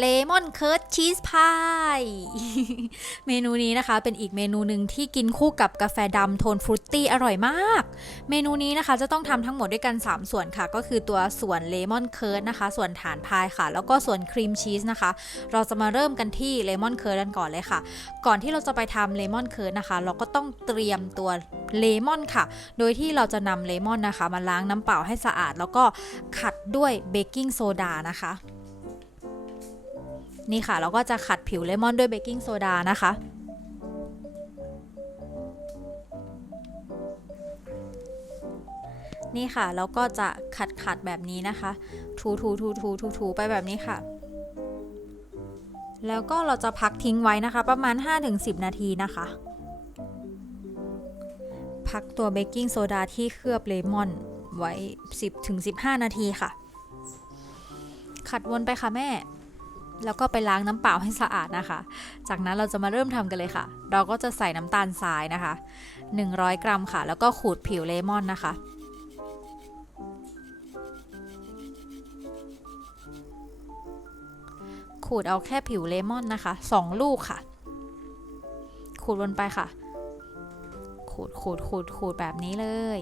เลมอนเคิร์ดชีสพายเมนูนี้นะคะเป็นอีกเมนูหนึ่งที่กินคู่กับกาแฟดำโทนฟรุตตี้อร่อยมากเมนูนี้นะคะจะต้องทำทั้งหมดด้วยกัน3ส่วนค่ะก็คือตัวส่วนเลมอนเคิร์ดนะคะส่วนฐานพายค่ะแล้วก็ส่วนครีมชีสนะคะเราจะมาเริ่มกันที่เลมอนเคิร์ดกันก่อนเลยค่ะก่อนที่เราจะไปทำเลมอนเคิร์ดนะคะเราก็ต้องเตรียมตัวเลมอนค่ะโดยที่เราจะนำเลมอนนะคะมาล้างน้ำเปล่าให้สะอาดแล้วก็ขัดด้วยเบกกิ้งโซดานะคะนี่ค่ะเราก็จะขัดผิวเลมอนด้วยเบกกิ้งโซดานะคะนี่ค่ะแล้วก็จะขัดแบบนี้นะคะถูไปแบบนี้ค่ะแล้วก็เราจะพักทิ้งไว้นะคะประมาณ 5-10 นาทีนะคะพักตัวเบกกิ้งโซดาที่เคลือบเลมอนไว้ 10-15 นาทีค่ะขัดวนไปค่ะแม่แล้วก็ไปล้างน้ำเปล่าให้สะอาดนะคะจากนั้นเราจะมาเริ่มทำกันเลยค่ะเราก็จะใส่น้ำตาลทรายนะคะ100 กรัมค่ะแล้วก็ขูดผิวเลมอนนะคะขูดเอาแค่ผิวเลมอนนะคะ2 ลูกค่ะขูดวนไปค่ะขูดแบบนี้เลย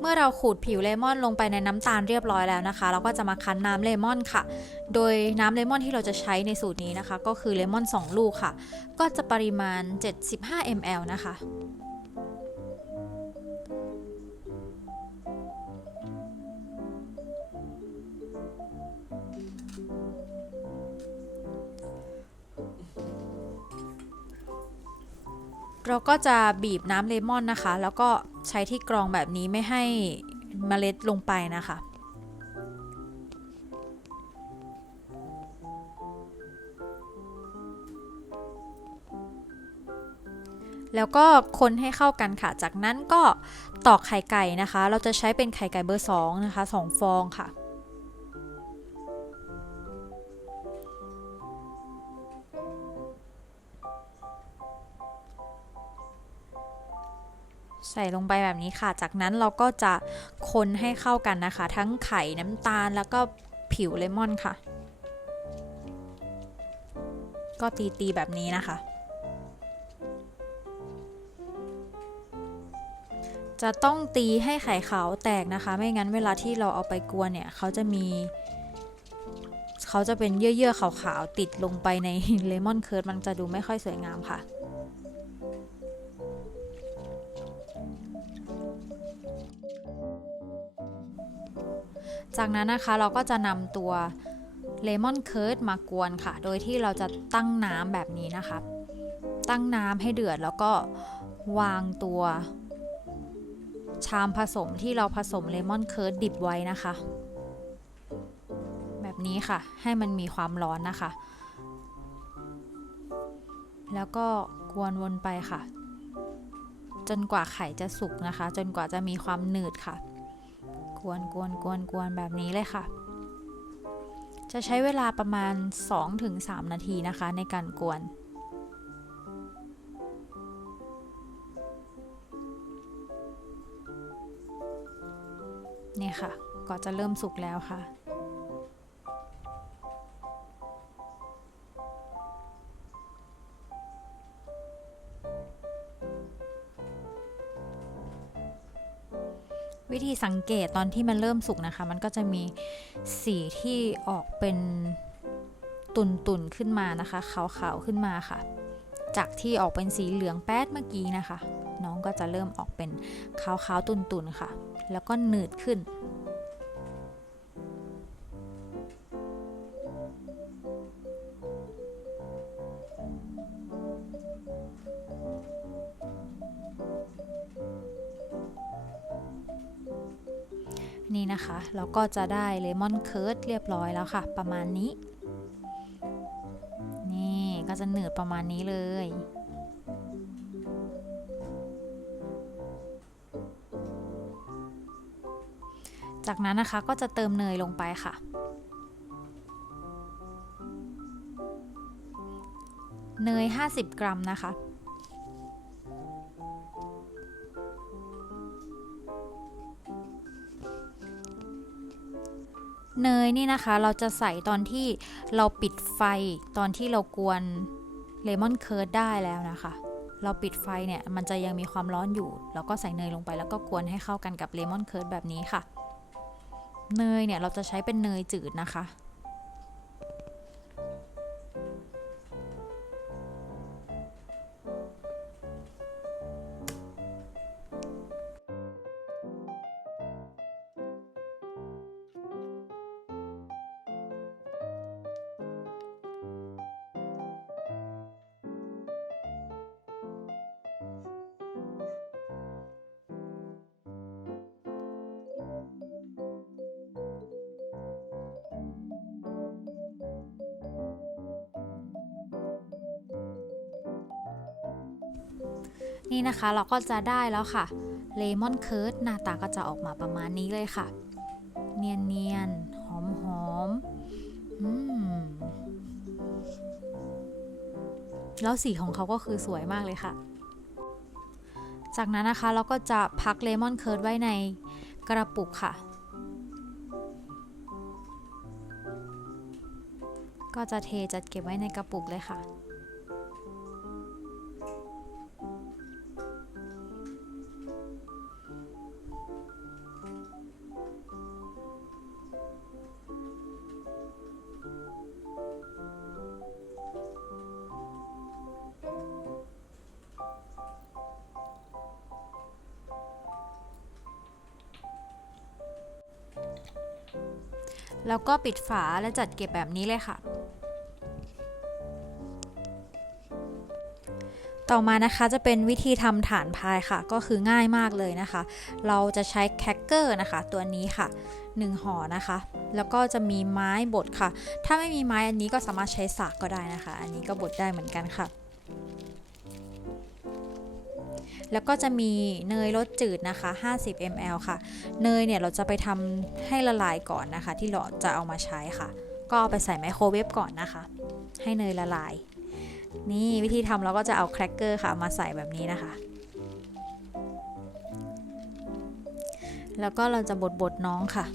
เมื่อเราขูดผิวเลมอนลงไปในน้ำตาลเรียบร้อยแล้วนะคะเราก็จะมาคั้นน้ำเลมอนค่ะโดยน้ำเลมอนที่เราจะใช้ในสูตรนี้นะคะก็คือเลมอน2 ลูกค่ะก็จะปริมาณ75 ml นะคะเราก็จะบีบน้ำเลมอนนะคะแล้วก็ใช้ที่กรองแบบนี้ไม่ให้เมล็ดลงไปนะคะแล้วก็คนให้เข้ากันค่ะจากนั้นก็ตอกไข่ไก่นะคะเราจะใช้เป็นไข่ไก่เบอร์2นะคะ2 ฟองค่ะใส่ลงไปแบบนี้ค่ะจากนั้นเราก็จะคนให้เข้ากันนะคะทั้งไข่น้ำตาลแล้วก็ผิวเลมอนค่ะก็ตีแบบนี้นะคะจะต้องตีให้ไข่ขาวแตกนะคะไม่งั้นเวลาที่เราเอาไปกวนเนี่ยเขาจะเป็นเยื่อๆขาวๆติดลงไปในเลมอนเคิร์ดมันจะดูไม่ค่อยสวยงามค่ะจากนั้นนะคะเราก็จะนำตัวเลมอนเคิร์ดมากวนค่ะโดยที่เราจะตั้งน้ำแบบนี้นะคะตั้งน้ำให้เดือดแล้วก็วางตัวชามผสมที่เราผสมเลมอนเคิร์ดดิบไว้นะคะแบบนี้ค่ะให้มันมีความร้อนนะคะแล้วก็กวนวนไปค่ะจนกว่าไข่จะสุกนะคะจนกว่าจะมีความหนืดค่ะกวนแบบนี้เลยค่ะจะใช้เวลาประมาณ 2-3 นาทีนะคะในการกวนนี่ค่ะก็จะเริ่มสุกแล้วค่ะวิธีสังเกตตอนที่มันเริ่มสุกนะคะมันก็จะมีสีที่ออกเป็นตุ่นขึ้นมานะคะขาวๆขึ้นมาค่ะจากที่ออกเป็นสีเหลืองแป๊ดเมื่อกี้นะคะน้องก็จะเริ่มออกเป็นขาวๆตุ่นๆค่ะแล้วก็หนืดขึ้นน นี่นะคะเราก็จะได้เลมอนเคิร์ดเรียบร้อยแล้วค่ะประมาณนี้นี่ก็จะหนืดประมาณนี้เลยจากนั้นนะคะก็จะเติมเนยลงไปค่ะเนย50 กรัมนะคะเนยนี่นะคะเราจะใส่ตอนที่เราปิดไฟตอนที่เรากวนเลมอนเคิร์ดได้แล้วนะคะเราปิดไฟเนี่ยมันจะยังมีความร้อนอยู่แล้วก็ใส่เนยลงไปแล้วก็กวนให้เข้ากันกับเลมอนเคิร์ดแบบนี้ค่ะเนยเนี่ยเราจะใช้เป็นเนยจืดนะคะนี่นะคะเราก็จะได้แล้วค่ะเลมอนเคิร์ดหน้าตาก็จะออกมาประมาณนี้เลยค่ะเนียนๆหอมแล้วสีของเขาก็คือสวยมากเลยค่ะจากนั้นนะคะเราก็จะพักเลมอนเคิร์ดไว้ในกระปุกค่ะก็จะเทจัดเก็บไว้ในกระปุกเลยค่ะแล้วก็ปิดฝาและจัดเก็บแบบนี้เลยค่ะต่อมานะคะจะเป็นวิธีทำฐานพายค่ะก็คือง่ายมากเลยนะคะเราจะใช้แครกเกอร์นะคะตัวนี้ค่ะ1ห่อนะคะแล้วก็จะมีไม้บดค่ะถ้าไม่มีไม้อันนี้ก็สามารถใช้สากก็ได้นะคะอันนี้ก็บดได้เหมือนกันค่ะแล้วก็จะมีเนยรสจืดนะคะ50 ml ค่ะเนยเนี่ยเราจะไปทำให้ละลายก่อนนะคะที่เราจะเอามาใช้ค่ะก็เอาไปใส่ไมโครเวฟก่อนนะคะให้เนยละลายนี่วิธีทำเราก็จะเอาแครกเกอร์ค่ะมาใส่แบบนี้นะคะแล้วก็เราจะบดน้องค่ะ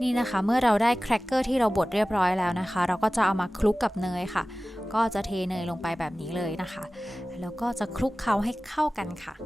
นี่นะคะเมื่อเราได้แครกเกอร์ที่เราบดเรียบร้อยแล้วนะคะเราก็จะเอามาคลุกกับเนยค่ะก็จะเทเนยลงไปแบบนี้เลยนะคะแล้วก็จะคลุกเคล้าให้เข้ากันค่ะ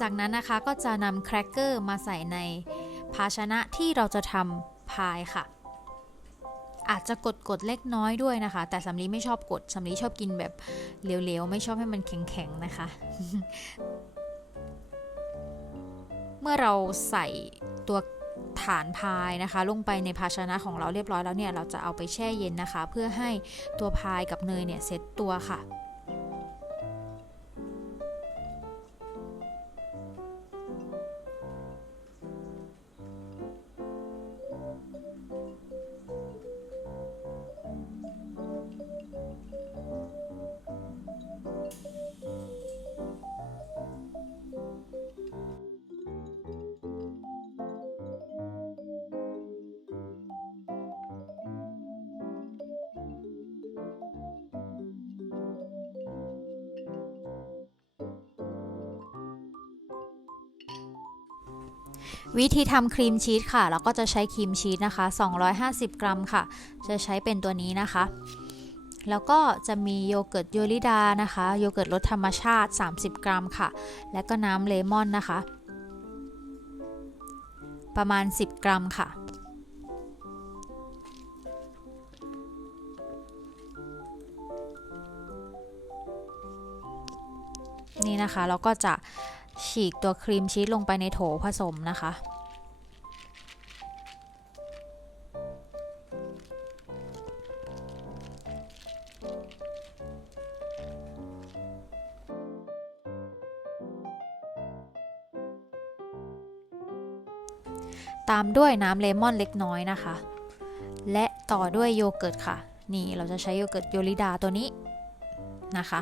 จากนั้นนะคะก็จะนำแครกเกอร์มาใส่ในภาชนะที่เราจะทำพายค่ะอาจจะกดเล็กน้อยด้วยนะคะแต่สำลีไม่ชอบกดสำลีชอบกินแบบเหลวๆไม่ชอบให้มันแข็งๆนะคะ เมื่อเราใส่ตัวฐานพายนะคะลงไปในภาชนะของเราเรียบร้อยแล้วเนี่ยเราจะเอาไปแช่เย็นนะคะเพื่อให้ตัวพายกับเนยเนี่ยเซ็ตตัวค่ะวิธีทำครีมชีสค่ะเราก็จะใช้ครีมชีสนะคะ250 กรัมค่ะจะใช้เป็นตัวนี้นะคะแล้วก็จะมีโยเกิร์ตโยลิดานะคะโยเกิร์ตรสธรรมชาติ30 กรัมค่ะและก็น้ำเลมอนนะคะประมาณ10 กรัมค่ะนี่นะคะเราก็จะฉีกตัวครีมชีสลงไปในโถผสมนะคะตามด้วยน้ำเลมอนเล็กน้อยนะคะและต่อด้วยโยเกิร์ตค่ะนี่เราจะใช้โยเกิร์ตโยลิดาตัวนี้นะคะ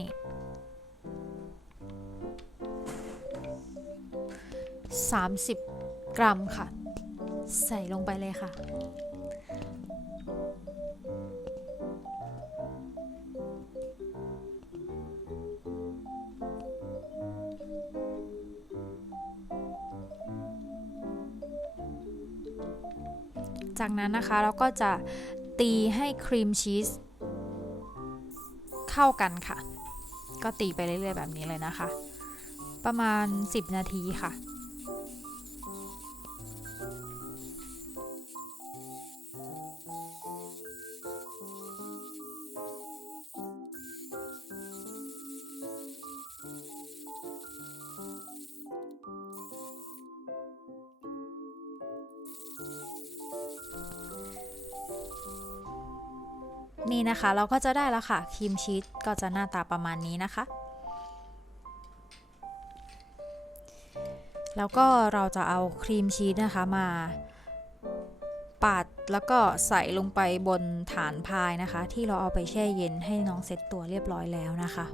นี่30 กรัมค่ะใส่ลงไปเลยค่ะจากนั้นนะคะเราก็จะตีให้ครีมชีสเข้ากันค่ะก็ตีไปเรื่อยๆแบบนี้เลยนะคะประมาณ10 นาทีค่ะนี่นะคะเราก็จะได้แล้วค่ะครีมชีสก็จะหน้าตาประมาณนี้นะคะแล้วก็เราจะเอาครีมชีสนะคะมาปาดแล้วก็ใส่ลงไปบนฐานพายนะคะที่เราเอาไปแช่เย็นให้น้องเซ็ตตัวเรียบร้อยแล้วนะคะ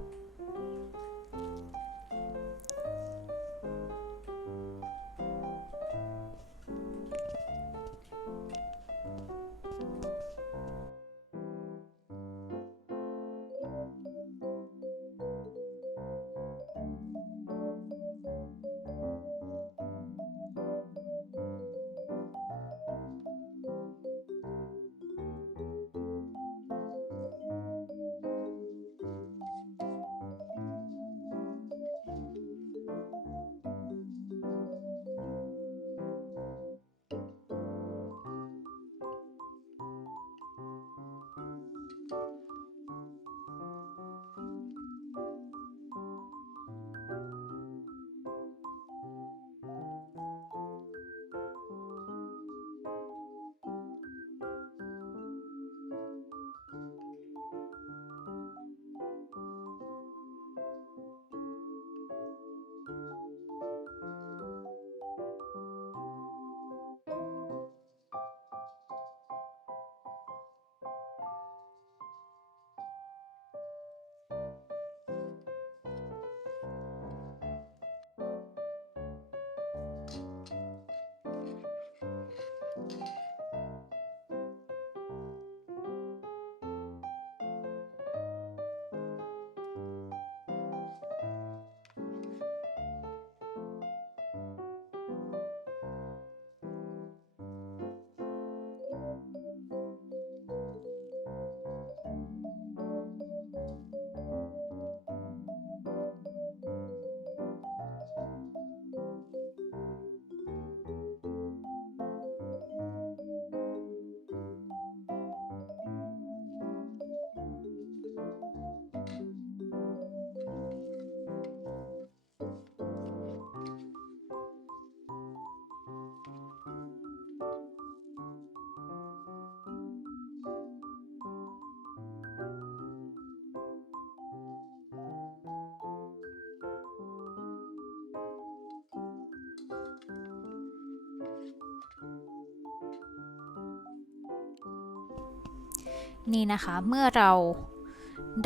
นี่นะคะเมื่อเรา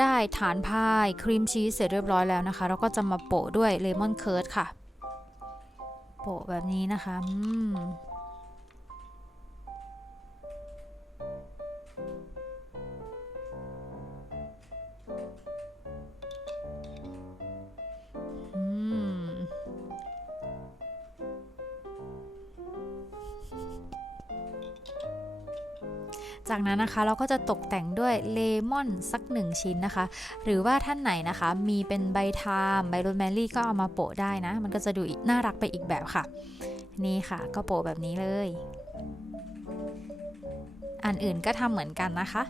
ได้ฐานพายครีมชีสเสร็จเรียบร้อยแล้วนะคะเราก็จะมาโปะด้วยเลมอนเคิร์ดค่ะโปะแบบนี้นะคะจากนั้นนะคะเราก็จะตกแต่งด้วยเลมอนสัก1ชิ้นนะคะหรือว่าท่านไหนนะคะมีเป็นใบไทม์ใบโรสแมรี่ก็เอามาโปะได้นะมันก็จะดูน่ารักไปอีกแบบค่ะนี่ค่ะก็โปะแบบนี้เลยอันอื่นก็ทำเหมือนกันนะคะ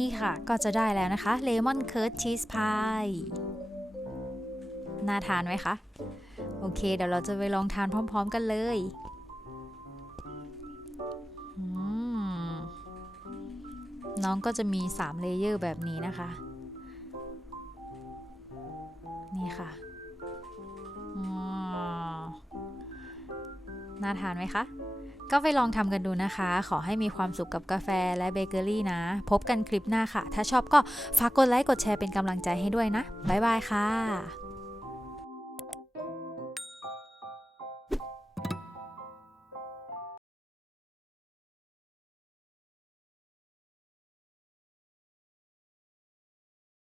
นี่ค่ะก็จะได้แล้วนะคะเลมอนเคิร์ดชีสพายน่าทานไหมคะโอเคเดี๋ยวเราจะไปลองทานพร้อมๆกันเลยน้องก็จะมี3เลเยอร์แบบนี้นะคะนี่ค่ะน่าทานไหมคะก็ไปลองทำกันดูนะคะขอให้มีความสุขกับกาแฟและเบเกอรี่นะพบกันคลิปหน้าค่ะถ้าชอบก็ฝากกดไลค์กดแชร์เป็นกำลังใจให้ด้วยนะบ๊ายบายค่ะ